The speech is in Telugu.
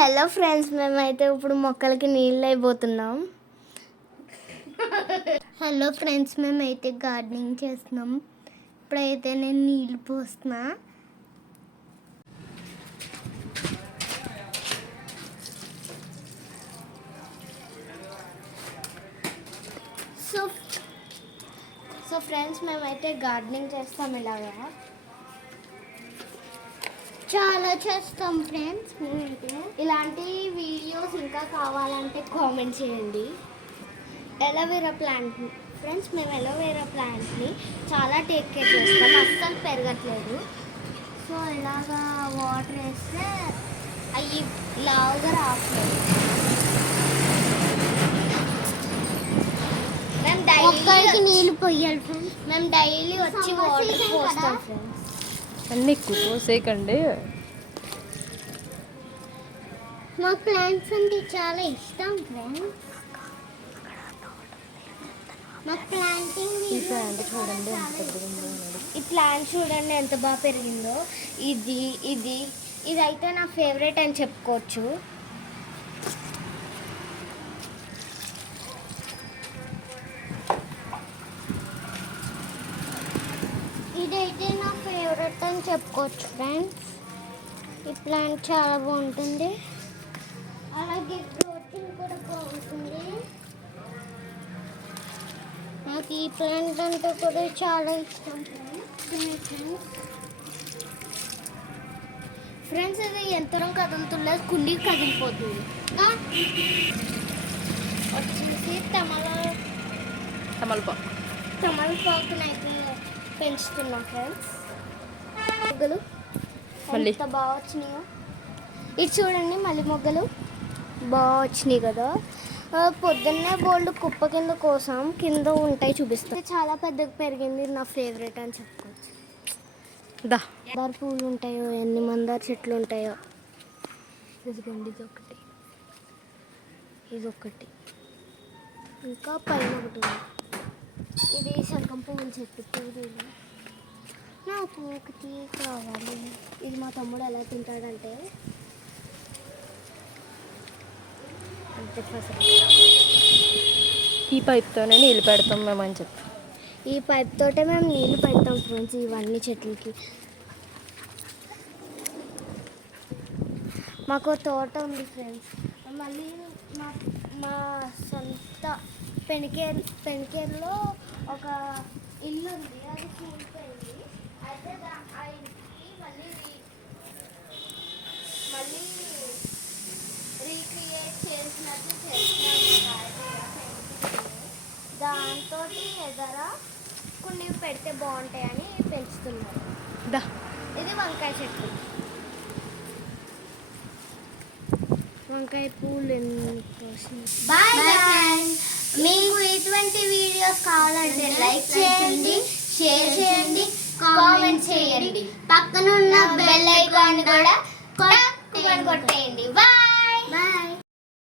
హలో ఫ్రెండ్స్, మేమైతే ఇప్పుడు మొక్కలకి నీళ్ళు అయిపోతున్నాం. హలో ఫ్రెండ్స్, మేమైతే గార్డెనింగ్ చేస్తున్నాం. ఇప్పుడైతే నేను నీళ్ళు పోస్తున్నా. సో ఫ్రెండ్స్, మేమైతే గార్డెనింగ్ చేస్తాం. ఇలాగా చాలా చేస్తాం ఫ్రెండ్స్. మేమైతే ఇలాంటి వీడియోస్ ఇంకా కావాలంటే కామెంట్ చేయండి. ఎలోవేరా ప్లాంట్ ఫ్రెండ్స్, మేము ఎలోవేరా ప్లాంట్ని చాలా టేక్ కేర్ చేస్తాం. అస్సలు పెరగట్లేదు. సో ఇలాగా వాటర్ వేస్తే అవి లావుగా రావట్లేదు. మేము డైలీ నీళ్ళు పోయాలి ఫ్రెండ్స్. మేము డైలీ వచ్చి వాటర్ పోస్తాం ఫ్రెండ్స్. అన్నీ ఎక్కువ పోసేయకండి. మా ప్లాంట్స్ అంటే చాలా ఇష్టం ఫ్రెండ్స్. మా ప్లాంటింగ్ ఈ ప్లాంట్ చూడండి ఎంత పెద్దగా ఉందో. ఈ ప్లాంట్ చూడండి ఎంత బాగా పెరిగిందో. ఇది అయితే నా ఫేవరెట్ అని చెప్పుకోవచ్చు. ఇదైతే నా ఫేవరెట్ అని చెప్పుకోవచ్చు ఫ్రెండ్స్. ఈ ప్లాంట్ చాలా బాగుంటుంది. అలాగే గ్రోతింగ్ కూడా బాగుంటుంది. నాకు ఈ ప్లాంట్ అంటే కూడా చాలా ఇష్టం ఫ్రెండ్స్. ఇది ఎంత కదులుతులేదు, కుండీ కదిలిపోతుంది. వచ్చేసి తమలపాకునైతే పెంచుతున్నాం ఫ్రెండ్స్. మొగ్గలు ఎంత బాగా వచ్చినాయో. ఇది చూడండి, మళ్ళీ మొగ్గలు బాగా వచ్చినాయి కదా. పొద్దున్నే బోల్డ్ కుప్ప కింద కోసం కింద ఉంటాయి చూపిస్తాయి. చాలా పెద్దగా పెరిగింది. నా ఫేవరెట్ అని చెప్పుకోవచ్చు. మందార పూలు ఉంటాయో, ఎన్ని మందార చెట్లు ఉంటాయో. ఇదిగోండి, ఇదొకటి ఇంకా పైన ఒకటి ఉంది. ఇది శంఖం పువ్వుల చెట్టు. పువ్వులు నాకు ఒకటి కావాలి. ఇది మా తమ్ముడు ఎలా తింటాడంటే ఈ పైప్తోనే నీళ్ళు పెడతాం మేము అని చెప్పి. ఈ పైప్ తోటే మేము నీళ్ళు పెడతాం ఫ్రెండ్స్ ఇవన్నీ చెట్లకి. మాకు తోట ఉంది ఫ్రెండ్స్. మళ్ళీ మా సొంత పెనికేరులో ఒక ఇల్లు ఉంది. అది కూలిపోయింది. అయితే ఆ ఇంటికి మళ్ళీ రీక్రియేట్ చేసినట్టు చేసినాము. దాంతో ఎదర కొన్ని పెడితే బాగుంటాయని పెంచుతున్నారు. ఇది వంకాయ చెట్టు. వంకాయ పూలు మీకు ఇటువంటి వీడియోస్ కావాలంటే లైక్ చేయండి, షేర్ చేయండి, కామెంట్ చేయండి. పక్కన ఉన్న బెల్ ఐకాన్ కూడా కొట్టేయండి.